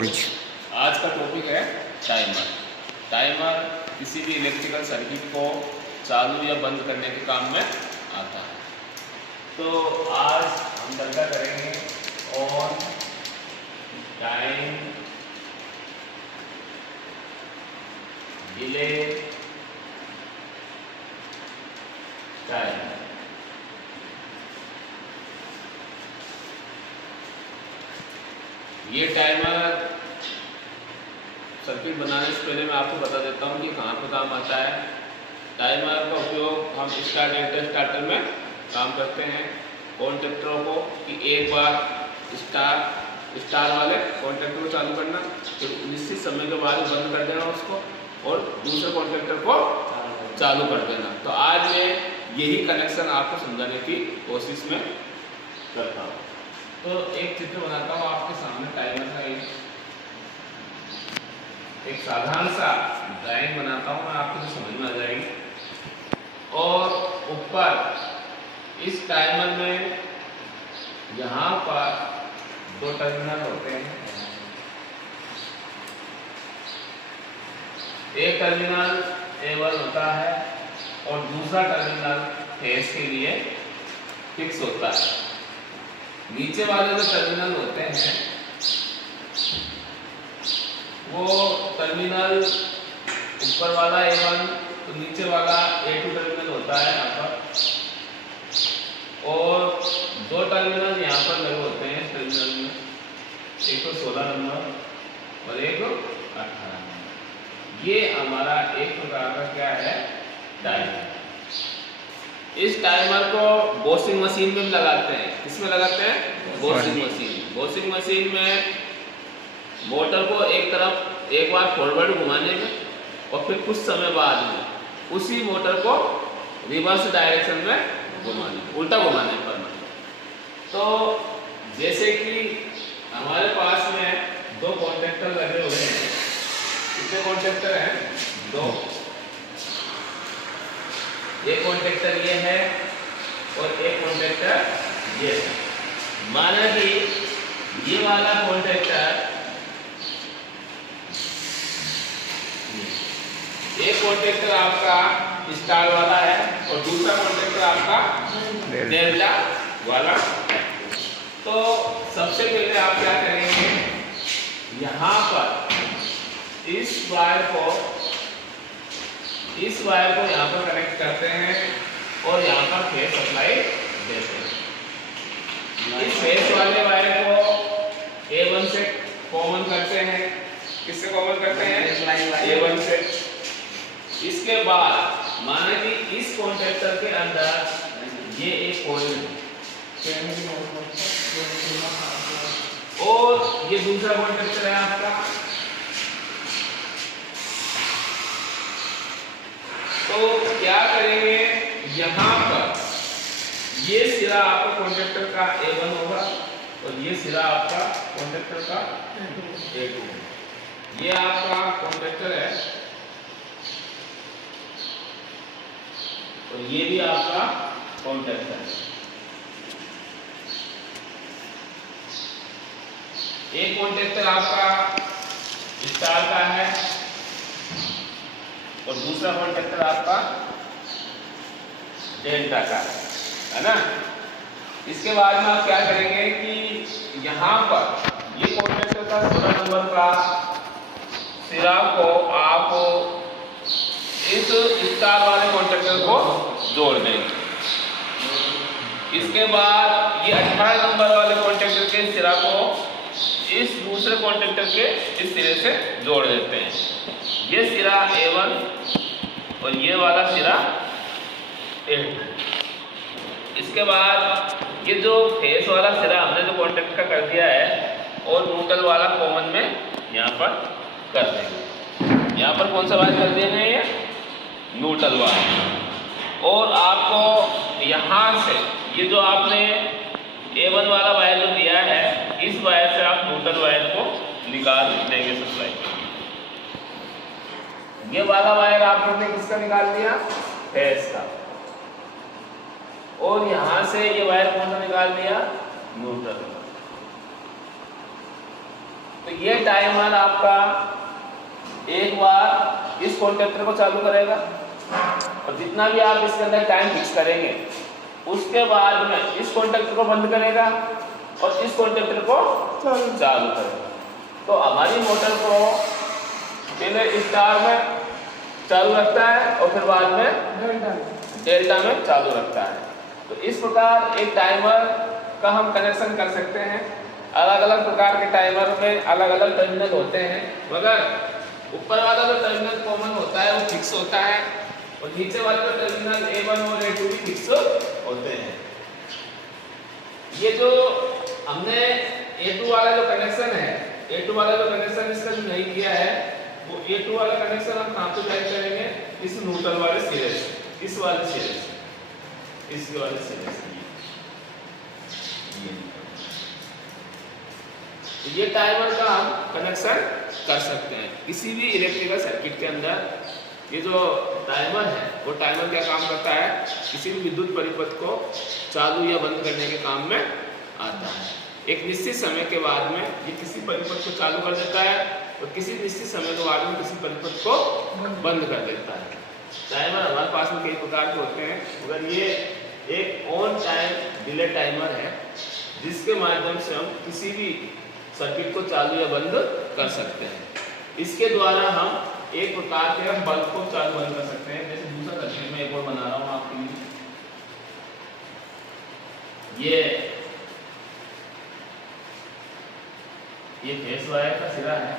आज का टॉपिक है टाइमर। टाइमर किसी भी इलेक्ट्रिकल सर्किट को चालू या बंद करने के काम में आता है। तो आज हम चर्चा करेंगे ऑन टाइम डिले टाइमर। ये टाइमर सर्किट बनाने से पहले मैं आपको बता देता हूँ कि कहाँ पे काम आता है। टाइमर का उपयोग हम स्टार्टर में काम करते हैं कॉन्टेक्टरों को कि एक बार स्टार वाले कॉन्टेक्टर को चालू करना, फिर निश्चित समय के बाद बंद कर देना उसको और दूसरे कॉन्टेक्टर को चालू कर देना। तो आज मैं यही कनेक्शन आपको समझाने की कोशिश में करता हूँ। तो एक चित्र बनाता हूँ आपके सामने टाइमर का एक साधारण सा ड्राइंग बनाता हूँ मैं, आपको जो समझ में आ जाएगी। और ऊपर इस टाइमर में यहाँ पर दो टर्मिनल होते हैं। एक टर्मिनल A1 होता है और दूसरा टर्मिनल फेस के लिए फिक्स होता है। नीचे वाले जो टर्मिनल होते हैं वो टर्मिनल ऊपर वाला A1 तो नीचे वाला A2 टर्मिनल होता है यहाँ पर, और दो टर्मिनल यहाँ पर लगे होते हैं टर्मिनल में, एक तो 16 नंबर और एक 18 नंबर। ये हमारा एक प्रकार का क्या है टाइमर। इस टाइमर को वॉशिंग मशीन में लगाते हैं। किसमें लगाते हैं? Washing machine. वॉशिंग मशीन में मोटर को एक बार फॉरवर्ड घुमाने में और फिर कुछ समय बाद में उसी मोटर को रिवर्स डायरेक्शन में घुमाने, उल्टा घुमाने पर। तो जैसे कि हमारे पास में दो कॉन्टेक्टर लगे हुए हैं। कितने कॉन्टेक्टर हैं? दो। एक कॉन्टेक्टर ये है और एक कॉन्टेक्टर ये है। माना कि ये वाला कॉन्टेक्टर, एक कॉन्टेक्टर आपका स्टार वाला है और दूसरा कॉन्टेक्टर आपका डेल्टा वाला है। तो सबसे पहले आप क्या करेंगे, यहाँ पर इस वायर को यहाँ पर कनेक्ट करते हैं और यहाँ पर फेस सप्लाई देते हैं। इस फेस वाले वायर को A1 से कॉमन करते हैं। किससे कॉमन करते हैं? A1 से। इसके बाद माना कि इस कॉन्टेक्टर के अंदर ये एक कॉइल है और ये दूसरा कॉन्टेक्टर है आपका। तो क्या करेंगे, यहाँ पर ये सिरा आपका कॉन्टेक्टर का A1 होगा और ये सिरा आपका कॉन्टेक्टर का A2 होगा। ये आपका कॉन्टेक्टर है और ये भी आपका कॉन्टेक्टर है। एक कॉन्टेक्टर आपका स्टार का है और दूसरा कॉन्टेक्टर आपका डेल्टा का है ना। इसके बाद में आप क्या करेंगे कि यहाँ पर ये कॉन्टेक्टर का 16 नंबर का सिरा को आप इस स्टार वाले कॉन्टेक्टर को जोड़ देंगे। इसके बाद ये 18 नंबर वाले कॉन्टेक्टर के सिरा को इस दूसरे कॉन्टेक्टर के इस सिरे से जोड़ देते हैं। ये सिरा A1 और ये वाला सिरा A2। इसके बाद ये जो फेस वाला सिरा हमने जो कॉन्टेक्ट का कर दिया है और न्यूट्रल वाला कॉमन में यहाँ पर कर देंगे। यहाँ पर कौन सा वायर कर देंगे? ये न्यूट्रल वायर। और आपको यहाँ से ये जो आपने A1 वाला वायर जो दिया है, इस वायर से आप न्यूट्रल वायर को निकाल देंगे सप्लाई। ये वाला वायर आपने किसका निकाल दिया? फेस का। और यहाँ से ये वायर कौन सा निकाल दिया? न्यूट्रल। तो ये टाइमर आपका एक बार इस कॉन्टेक्टर को चालू करेगा और जितना भी आप इसके अंदर टाइम फिक्स करेंगे उसके बाद में इस कॉन्टेक्टर को बंद करेगा और इस कॉन्टेक्टर को चालू करेगा। तो हमारी मोटर को पहले स्टार में चालू रखता है और फिर बाद में डेल्टा में चालू रखता है। तो इस प्रकार एक टाइमर का हम कनेक्शन कर सकते हैं। अलग अलग प्रकार के टाइमर में अलग अलग टर्मिनल होते हैं, मगर ऊपर वाला जो टर्मिनल कॉमन होता है वो फिक्स होता है और नीचे वाले जो टर्मिनल A1 और A2 भी फिक्स होते हैं। ये जो हमने A2 वाला जो कनेक्शन है, A2 वाला जो कनेक्शन इसका जो नहीं किया है वो A2 वाला कनेक्शन हम कहाँ पे ज्वाइन करेंगे? इस न्यूट्रल वाले सिरे से, इस वाले सिरे से, इस वाले सिरे से। ये टाइमर का हम कनेक्शन कर सकते हैं किसी भी इलेक्ट्रिकल सर्किट के अंदर। ये जो टाइमर है वो टाइमर क्या काम करता है? किसी भी विद्युत परिपथ को चालू या बंद करने के काम में आता है। एक निश्चित समय के बाद में ये किसी परिपथ को चालू कर देता है और किसी निश्चित समय के बाद में किसी परिपथ को बंद कर देता है। टाइमर हमारे पास में कई प्रकार के होते हैं, मगर ये एक ऑन टाइम डिले टाइमर है जिसके माध्यम से हम किसी भी सर्किट को चालू या बंद कर सकते हैं। इसके द्वारा हम एक प्रकार के हम बल्ब को चालू बंद कर सकते हैं। जैसे दूसरा सर्किट में एक और बना रहा हूँ आपके लिए। ये फेस वायर का सिरा है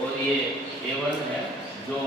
और ये A1 है जो